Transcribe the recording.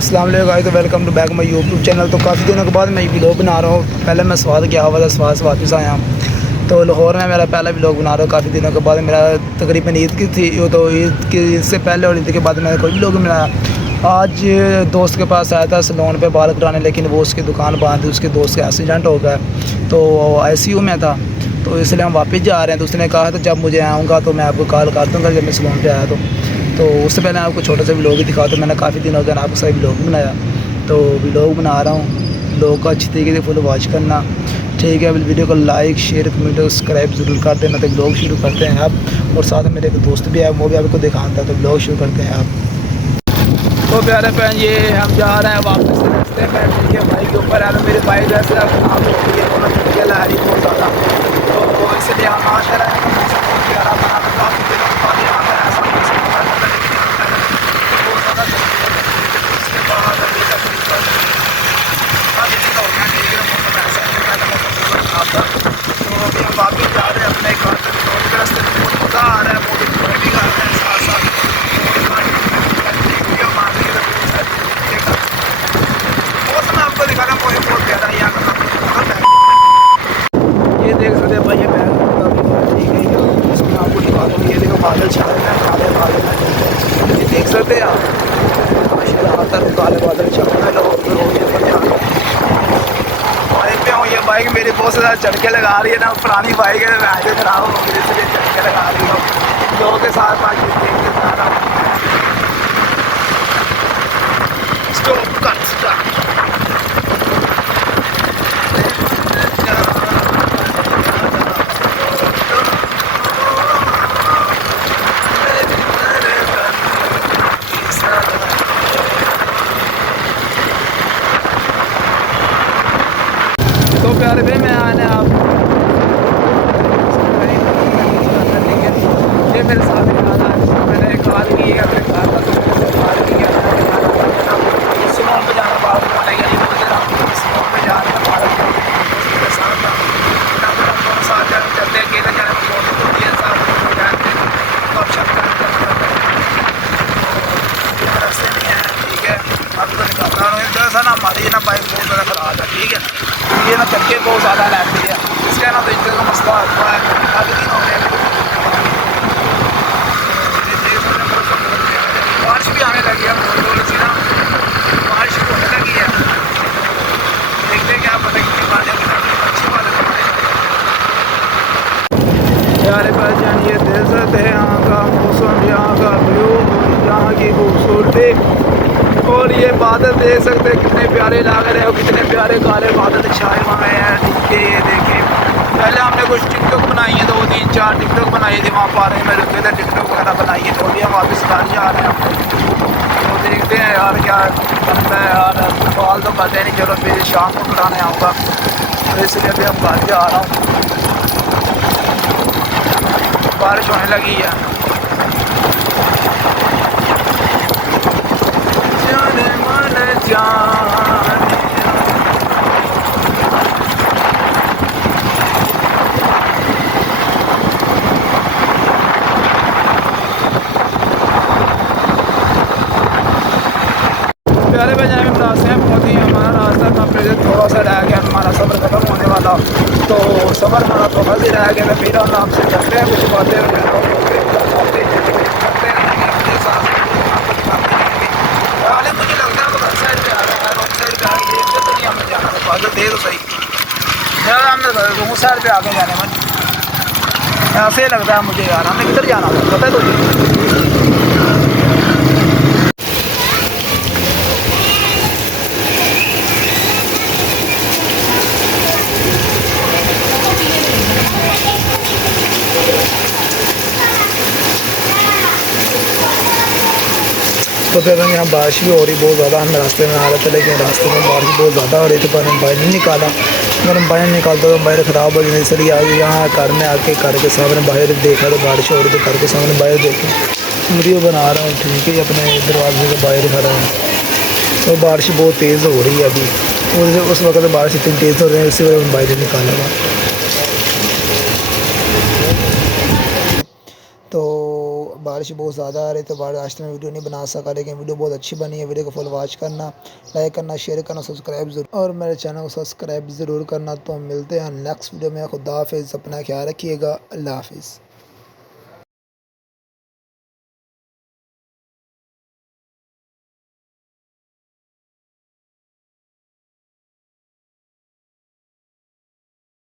अस्सलाम वालेकुम गाइस, तो welcome to back my YouTube channel. तो काफ़ी दिनों के बाद मैं व्लॉग बना रहा हूँ। पहले मैं स्वाद गया हुआ था, स्वाद से वापस आया हूँ। तो लाहौर में मेरा पहला व्लॉग बना रहा हूँ काफ़ी दिनों के बाद। मेरा तकरीबन ईद की थी, तो ईद की से पहले और ईद के बाद मैंने कोई व्लॉग नहीं बनाया। आज दोस्त के पास आया था सैलून पे बाल कटाने, लेकिन वो उसकी दुकान बंद थी। उसके दोस्त का एक्सीडेंट हो गया, तो ICU में था, तो इसलिए हम वापस जा रहे हैं। तो उसने कहा था जब मुझे आऊँगा तो मैं आपको कॉल कर दूँगा जब मैं सैलून पे आया। तो उससे पहले आपको छोटा सा व्लॉग ही दिखा। तो मैंने काफ़ी दिन हो गया आपको सही व्लॉग बनाया, तो व्लॉग बना रहा हूँ। व्लॉग को अच्छी तरीके से फुल वॉच करना, ठीक है। वीडियो को लाइक शेयर कमेंट और सब्सक्राइब ज़रूर कर देना। तो व्लॉग शुरू करते हैं आप। और साथ में मेरे एक दोस्त भी है, वो भी आपको दिखाता है। तो व्लॉग शुरू करते हैं आप। तो प्यारे बहन, ये हम जा रहे हैं वापस रास्ते में, ठीक है। बाइक के ऊपर है, तो मेरी बाइक जैसे खराब हो गई है, तो मैं चुटकी ला रही बहुत ज़्यादा। तो इसलिए हम माशा है बहुत प्यारा बना। काफ़ी दिनों बाद यहाँ पर ऐसा मौसम हो रहा है, बहुत ज़्यादा उसके बाद अभी तक काफ़ी दिन हो गया, ठीक है। मौसम ऐसा है, पहले मौसम खराब था। तो अभी हम वापस जा रहे हैं अपने घर पे। रोड के रास्ते में बहुत मज़ा आ रहा है, बहुत इंजॉय भी कर रहे हैं साथ साथ। मौसम आपको दिखा रहा हूँ, बहुत प्यारा है यहाँ का। ये देख सकते हैं भाई, ये बैग ठीक है। इसमें आपको दिखा दूँ, ये देखो बादल छा रहे हैं, काले बादल हैं, ये देख सकते हैं आप। माशाल्लाह हर तरफ काले बादल छा रहे हैं। लोग बाइक पे हूँ, ये बाइक मेरी बहुत ज़्यादा झटके लगा रही है ना। पुरानी बाइक है, मैं खराब हो गई, इसलिए झटके लगा रही हूँ। लोगों के साथ बाइक देख के जा रहा हूँ। Stop cut start. तो प्यारे भाई, मैं आने आप ये मेरे साथ निकाला है। मैंने कॉल की है, अपने कार का, तो मैंने कॉल किया सैलून पे जाना, बाल कटवाने के लिए मुझे सैलून पे जाना है। बाल मेरे साथ दोनों साथ जाने चलते हैं, अकेले जाने में बहुत होती है, साथ जाते ऑप्शन से नहीं है, ठीक है। अभी तो निकालना है जैसा ना, हमारी ना बाइक बहुत ज़्यादा ख़राब है, ठीक है। ये ना चक्के बहुत ज़्यादा रहती है, इसका ना तो इंजन का मसला हुआ है। काफ़ी दिन हो गए, बारिश भी आने लगी है, थोड़ी सी ना बारिश होने लगी है। देखते हैं क्या पता कितनी बातें अच्छी बात है। प्यारे भाईजान, ये देख सकते हैं यहाँ का मौसम, यहाँ का व्यू, यहाँ की खूबसूरती। और ये बादल देख सकते हैं कितने प्यारे लग रहे हैं, और कितने प्यारे काले बादल छाए हुए हैं, ठीक है। ये देखिए, पहले हमने कुछ टिकटॉक बनाई है, 2-3-4 टिकटॉक बनाई थी, वहाँ पार्क में रुके थे, टिकटॉक वगैरह बनाई है। तो अभी हम वापस गाड़ी आ रहे हैं। तो देखते हैं यार क्या बनता है यार। कॉल तो करते नहीं, चलो फिर शाम को कराने आऊँगा, तो इसलिए अभी हम गाड़ी आ रहा हूँ। बारिश होने लगी है। जाने मन जाने प्यारे बजाय में रास्ते हैं बहुत ही। हमारा रास्ता कंप्लीट थोड़ा सा रह गया, हमारा सफ़र ख़त्म होने वाला। तो सफ़र हमारा थोड़ा सा रह गया, तो फिर हम आपसे करते हैं कुछ बातें मुझे लगता है रोड साइड पे आ रहा है, रोड साइड पे आगे देखते तो नहीं हमें जाना था। बादल दे तो सही यार, हमने रोड साइड पे आगे जाने में ऐसे लगता है मुझे यार। हमें किधर जाना था पता है तुझे? तो फिर यहाँ बारिश भी हो रही बहुत ज़्यादा। हम रास्ते में आ रहे थे, लेकिन रास्ते में बारिश बहुत ज़्यादा हो रही थी, पर हम बाहर नहीं निकाला। अगर हम बाहर निकालते तो बाहर ख़राब हो जाए, इसलिए आज यहाँ घर में आके घर के सामने बाहर देखा, तो बारिश हो रही थी, घर के सामने बाहर देखा, वीडियो बना रहा हूँ, ठीक है। अपने दरवाजे के बाहर खड़ा हूँ। तो बारिश बहुत तेज़ हो रही है अभी, उस वक्त बारिश इतनी तेज़ हो रही है, इसी वजह से बाहर निकाला। तो बारिश बहुत ज़्यादा आ रही तो बारिश में वीडियो नहीं बना सका, लेकिन वीडियो बहुत अच्छी बनी है। वीडियो को फुल वॉच करना, लाइक करना, शेयर करना, सब्सक्राइब जरूर और मेरे चैनल को सब्सक्राइब ज़रूर करना। तो मिलते हैं नेक्स्ट वीडियो में। खुदा हाफिज़, अपना ख्याल रखिएगा। अल्लाह हाफिज़।